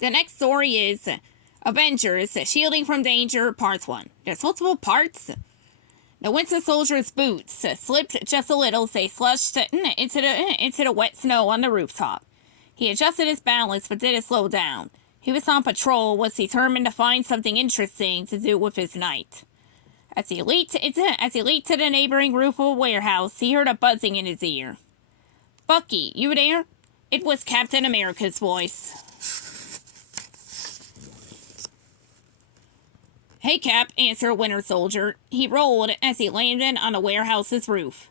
The next story is Avengers Shielding from Danger, Part 1. There's multiple parts. The Winter Soldier's boots slipped just a little as they slushed into the wet snow on the rooftop. He adjusted his balance but didn't slow down. He was on patrol, was determined to find something interesting to do with his night. As he leaped to the neighboring roof of a warehouse, he heard a buzzing in his ear. "Bucky, you there?" It was Captain America's voice. "Hey, Cap," answered Winter Soldier. He rolled as he landed on the warehouse's roof.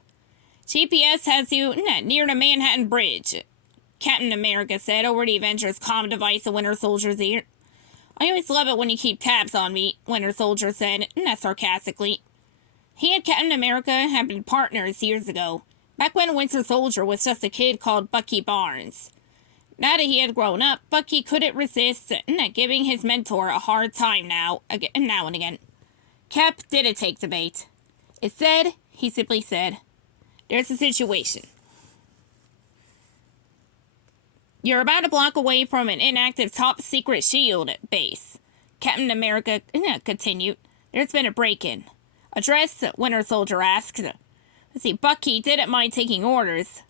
"GPS has you near the Manhattan Bridge," Captain America said over the Avengers' comm device in Winter Soldier's ear. "I always love it when you keep tabs on me," Winter Soldier said, sarcastically. He and Captain America had been partners years ago, back when Winter Soldier was just a kid called Bucky Barnes. Now that he had grown up, Bucky couldn't resist giving his mentor a hard time now and again. Cap didn't take the bait. Instead, he simply said, "There's a situation. You're about a block away from an inactive top-secret SHIELD base," Captain America continued. "There's been a break-in." "Address?" Winter Soldier asked. Bucky didn't mind taking orders,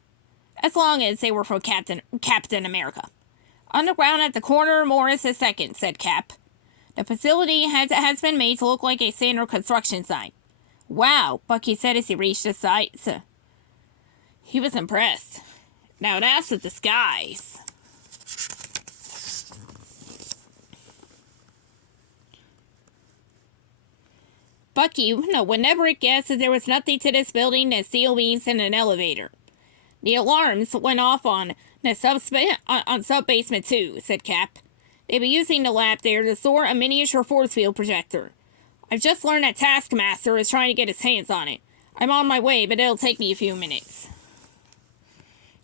as long as they were from Captain America. "Underground at the corner of Morris II," said Cap. "The facility has been made to look like a standard construction site." "Wow," Bucky said as he reached the site. He was impressed. "Now that's a disguise." Bucky would never have guessed that there was nothing to this building than steel beams and an elevator. "The alarms went off on sub-basement 2, said Cap. "They've been using the lab there to store a miniature force field projector. I've just learned that Taskmaster is trying to get his hands on it. I'm on my way, but it'll take me a few minutes."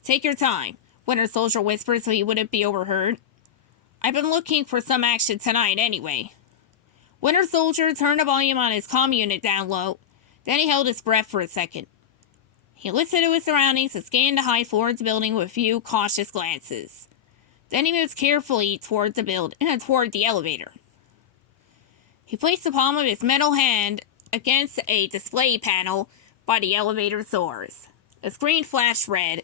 "Take your time," Winter Soldier whispered so he wouldn't be overheard. "I've been looking for some action tonight anyway." Winter Soldier turned the volume on his comm unit down low. Then he held his breath for a second. He listened to his surroundings and scanned the high floor of the building with a few cautious glances. Then he moved carefully toward the elevator. He placed the palm of his metal hand against a display panel by the elevator's doors. The screen flashed red.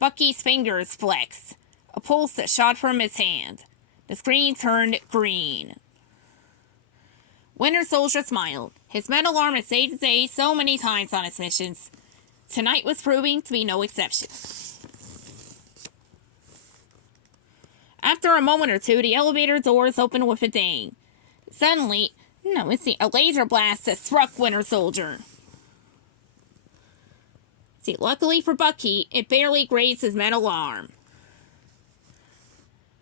Bucky's fingers flexed. A pulse shot from his hand. The screen turned green. Winter Soldier smiled. His metal arm had saved the day so many times on his missions. Tonight was proving to be no exception. After a moment or two, the elevator doors opened with a ding. Suddenly, a laser blast that struck Winter Soldier. Luckily for Bucky, it barely grazed his metal arm.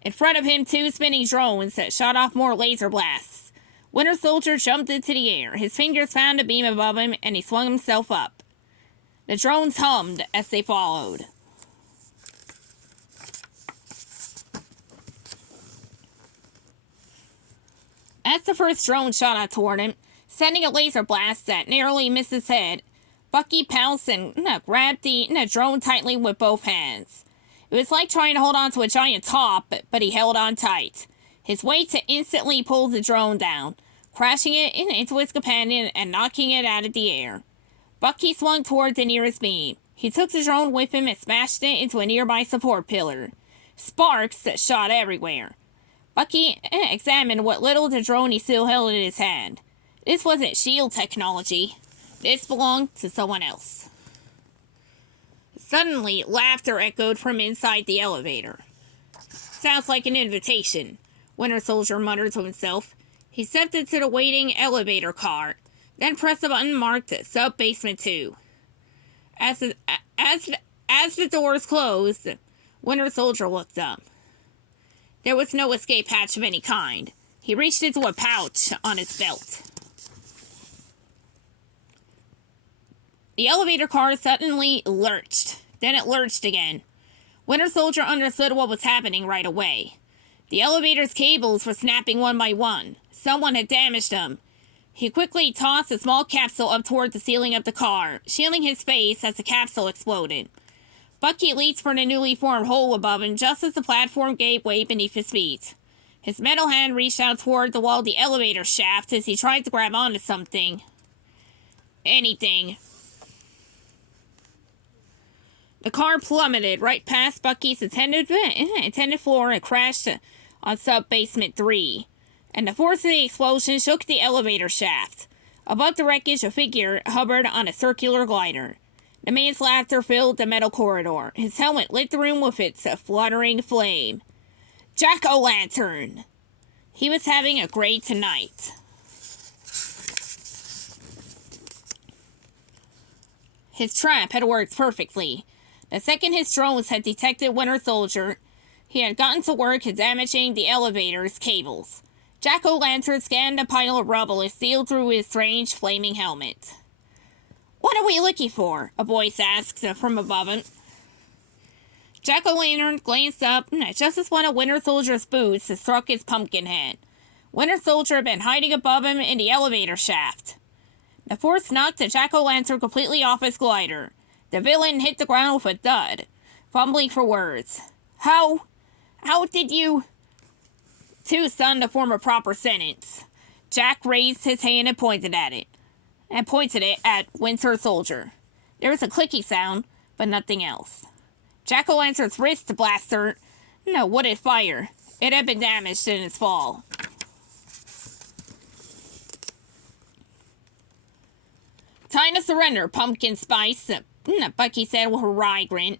In front of him, 2 spinning drones that shot off more laser blasts. Winter Soldier jumped into the air. His fingers found a beam above him, and he swung himself up. The drones hummed as they followed. As the first drone shot out toward him, sending a laser blast that narrowly missed his head, Bucky pounced and grabbed the drone tightly with both hands. It was like trying to hold on to a giant top, but he held on tight. His weight instantly pulled the drone down, crashing it into his companion and knocking it out of the air. Bucky swung toward the nearest beam. He took the drone with him and smashed it into a nearby support pillar. Sparks shot everywhere. Bucky examined what little of the drone he still held in his hand. This wasn't SHIELD technology. This belonged to someone else. Suddenly, laughter echoed from inside the elevator. "Sounds like an invitation," Winter Soldier muttered to himself. He stepped into the waiting elevator car, then pressed the button marked Sub-Basement 2. As the doors closed, Winter Soldier looked up. There was no escape hatch of any kind. He reached into a pouch on his belt. The elevator car suddenly lurched. Then it lurched again. Winter Soldier understood what was happening right away. The elevator's cables were snapping one by one. Someone had damaged them. He quickly tossed a small capsule up toward the ceiling of the car, shielding his face as the capsule exploded. Bucky leaped for the newly formed hole above him just as the platform gave way beneath his feet. His metal hand reached out toward the wall of the elevator shaft as he tried to grab onto something. Anything. The car plummeted right past Bucky's attended floor and crashed on sub-basement 3. And the force of the explosion shook the elevator shaft. Above the wreckage, a figure hovered on a circular glider. The man's laughter filled the metal corridor. His helmet lit the room with its fluttering flame. Jack-o'-lantern! He was having a great night. His trap had worked perfectly. The second his drones had detected Winter Soldier, he had gotten to work damaging the elevator's cables. Jack-o'-lantern scanned a pile of rubble and sealed through his strange flaming helmet. "What are we looking for?" a voice asked from above him. Jack-o'-lantern glanced up just as one of Winter Soldier's boots struck his pumpkin head. Winter Soldier had been hiding above him in the elevator shaft. The force knocked the Jack-o'-lantern completely off his glider. The villain hit the ground with a thud, fumbling for words. How did you... Too stunned to form a proper sentence. Jack raised his hand and pointed it at Winter Soldier. There was a clicking sound, but nothing else. Jack-o'-lantern's wrist blaster wouldn't fire. It had been damaged in its fall. "Time to surrender, pumpkin spice," Bucky said with a wry grin.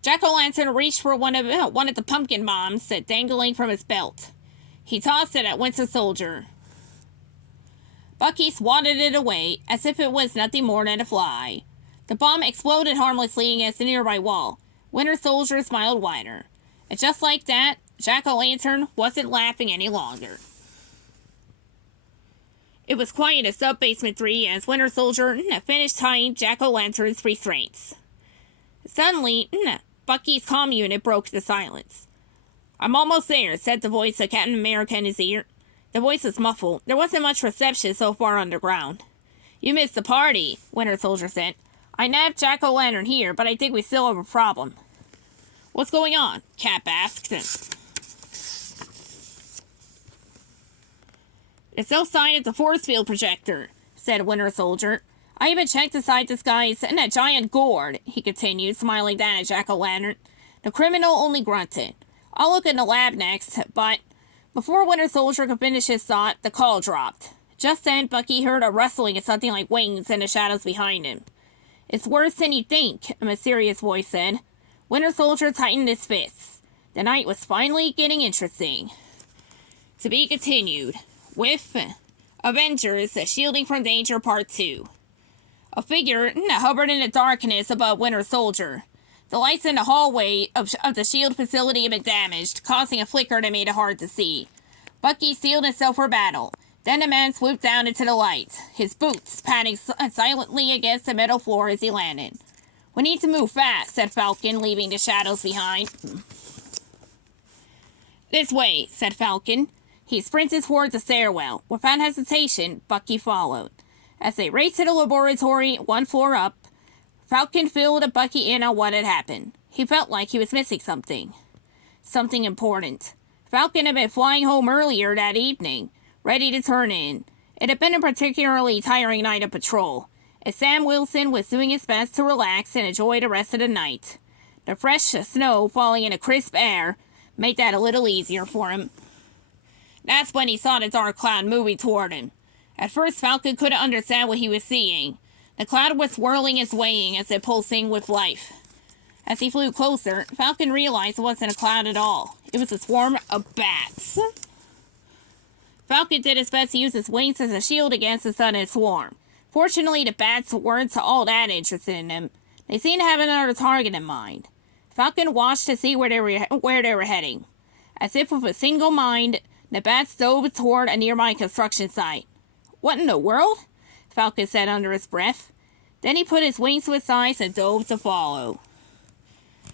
Jack-o'-lantern reached for one of the pumpkin bombs dangling from his belt. He tossed it at Winter Soldier. Bucky swatted it away as if it was nothing more than a fly. The bomb exploded harmlessly against the nearby wall. Winter Soldier smiled wider. And just like that, Jack-o'-lantern wasn't laughing any longer. It was quiet at Sub-Basement 3 as Winter Soldier finished tying Jack-o'-lantern's restraints. Suddenly, Bucky's comm unit broke the silence. "I'm almost there," said the voice of Captain America in his ear. The voice was muffled. There wasn't much reception so far underground. "You missed the party," Winter Soldier said. "I nabbed Jack-o'-lantern here, but I think we still have a problem." "What's going on?" Cap asked. "There's no sign of the force field projector," said Winter Soldier. "I even checked inside the skies and that giant gourd," he continued, smiling down at Jack-o'-lantern. The criminal only grunted. "I'll look in the lab next, but..." Before Winter Soldier could finish his thought, the call dropped. Just then, Bucky heard a rustling of something like wings in the shadows behind him. "It's worse than you think," a mysterious voice said. Winter Soldier tightened his fists. The night was finally getting interesting. To be continued with Avengers Shielding from Danger Part 2. A figure hovered in the darkness above Winter Soldier. The lights in the hallway of the SHIELD facility had been damaged, causing a flicker that made it hard to see. Bucky steeled himself for battle. Then the man swooped down into the light, his boots patting silently against the metal floor as he landed. "We need to move fast," said Falcon, leaving the shadows behind. "This way," said Falcon. He sprinted toward the stairwell. Without hesitation, Bucky followed. As they raced to the laboratory, one floor up, Falcon filled Bucky in on what had happened. He felt like he was missing something. Something important. Falcon had been flying home earlier that evening, ready to turn in. It had been a particularly tiring night of patrol, as Sam Wilson was doing his best to relax and enjoy the rest of the night. The fresh snow falling in a crisp air made that a little easier for him. That's when he saw the dark cloud moving toward him. At first, Falcon couldn't understand what he was seeing. The cloud was swirling and swaying as if pulsing with life. As he flew closer, Falcon realized it wasn't a cloud at all. It was a swarm of bats. Falcon did his best to use his wings as a shield against the sudden swarm. Fortunately, the bats weren't all that interested in him. They seemed to have another target in mind. Falcon watched to see where they were heading. As if with a single mind, the bats dove toward a nearby construction site. "What in the world?" Falcon said under his breath. Then he put his wings to his sides and dove to follow.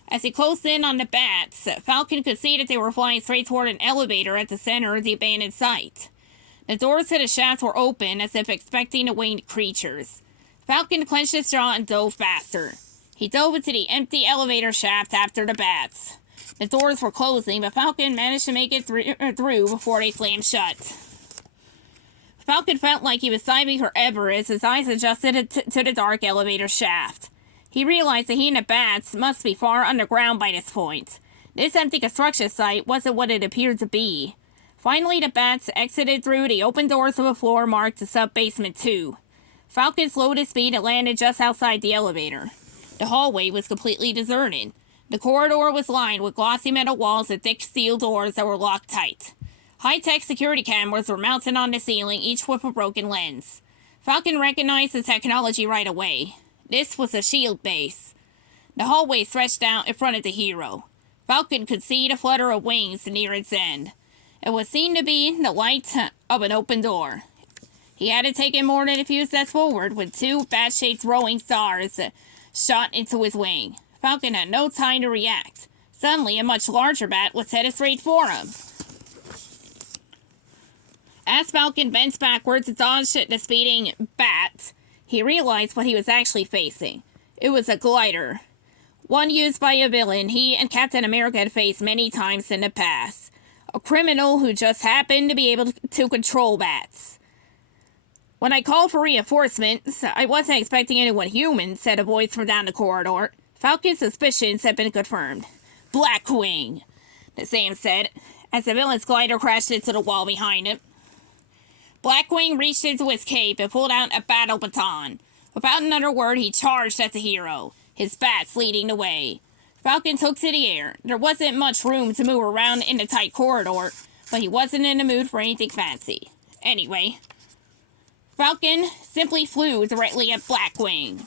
As he closed in on the bats, Falcon could see that they were flying straight toward an elevator at the center of the abandoned site. The doors to the shaft were open as if expecting the winged creatures. Falcon clenched his jaw and dove faster. He dove into the empty elevator shaft after the bats. The doors were closing, but Falcon managed to make it through before they slammed shut. Falcon felt like he was diving forever as his eyes adjusted to the dark elevator shaft. He realized that he and the bats must be far underground by this point. This empty construction site wasn't what it appeared to be. Finally, the bats exited through the open doors of a floor marked the sub-basement 2. Falcon slowed his speed and landed just outside the elevator. The hallway was completely deserted. The corridor was lined with glossy metal walls and thick steel doors that were locked tight. High-tech security cameras were mounted on the ceiling, each with a broken lens. Falcon recognized the technology right away. This was a shield base. The hallway stretched out in front of the hero. Falcon could see the flutter of wings near its end. It was seen to be the light of an open door. He had to take it more than a few steps forward when 2 bat-shaped throwing stars shot into his wing. Falcon had no time to react. Suddenly, a much larger bat was headed straight for him. As Falcon bent backwards to dodge the speeding bat, he realized what he was actually facing. It was a glider. One used by a villain he and Captain America had faced many times in the past. A criminal who just happened to be able to control bats. When I called for reinforcements, I wasn't expecting anyone human, said a voice from down the corridor. Falcon's suspicions had been confirmed. Blackwing, the Sam said, as the villain's glider crashed into the wall behind him. Blackwing reached into his cape and pulled out a battle baton. Without another word, he charged at the hero, his bats leading the way. Falcon took to the air. There wasn't much room to move around in the tight corridor, but he wasn't in the mood for anything fancy. Anyway, Falcon simply flew directly at Blackwing.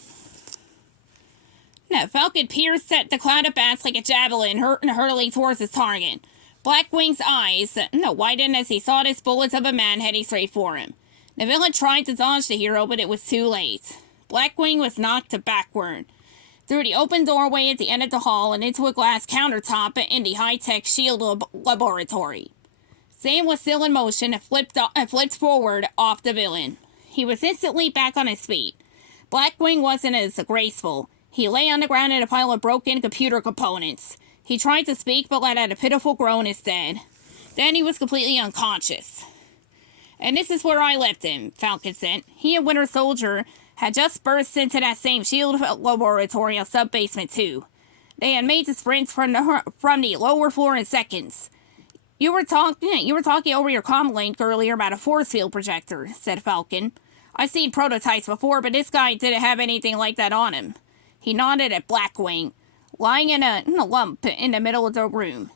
Now, Falcon pierced at the cloud of bats like a javelin, hurtling towards his target. Blackwing's eyes widened as he saw this bullets of a man heading straight for him. The villain tried to dodge the hero, but it was too late. Blackwing was knocked backward through the open doorway at the end of the hall and into a glass countertop in the high-tech shield laboratory. Sam was still in motion and flipped forward off the villain. He was instantly back on his feet. Blackwing wasn't as graceful. He lay on the ground in a pile of broken computer components. He tried to speak, but let out a pitiful groan instead. Then he was completely unconscious. And this is where I left him, Falcon said. He and Winter Soldier had just burst into that same shield laboratory on sub-basement 2. They had made the sprints from the lower floor in seconds. You were talking over your comm link earlier about a force field projector, said Falcon. I've seen prototypes before, but this guy didn't have anything like that on him. He nodded at Blackwing, lying in a lump in the middle of the room.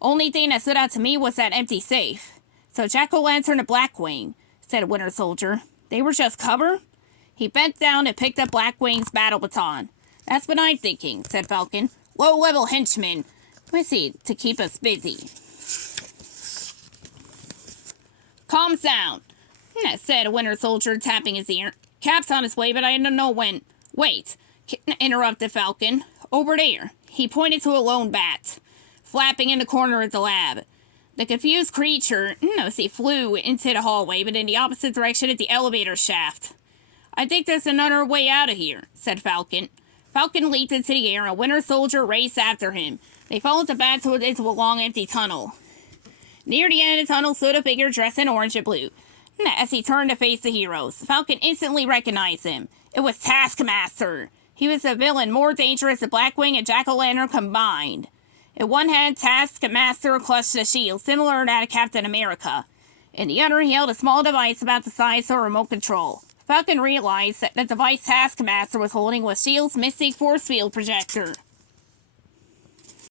Only thing that stood out to me was that empty safe. So Jack-o'-lantern and Blackwing, said Winter Soldier. They were just cover? He bent down and picked up Blackwing's battle baton. That's what I'm thinking, said Falcon. Low-level henchmen. Let's see, to keep us busy. Calm down, said Winter Soldier, tapping his ear. Cap's on his way, but I don't know when. Wait, interrupted Falcon. Over there. He pointed to a lone bat, flapping in the corner of the lab. The confused creature, flew into the hallway, but in the opposite direction of the elevator shaft. I think there's another way out of here, said Falcon. Falcon leaped into the air, and Winter Soldier raced after him. They followed the bat into a long, empty tunnel. Near the end of the tunnel stood a figure dressed in orange and blue. As he turned to face the heroes, Falcon instantly recognized him. It was Taskmaster. He was a villain more dangerous than Blackwing and Jack-o'-lantern combined. In one hand, Taskmaster clutched a shield, similar to that of Captain America. In the other, he held a small device about the size of a remote control. Falcon realized that the device Taskmaster was holding was S.H.I.E.L.'s Mystic Force Field Projector.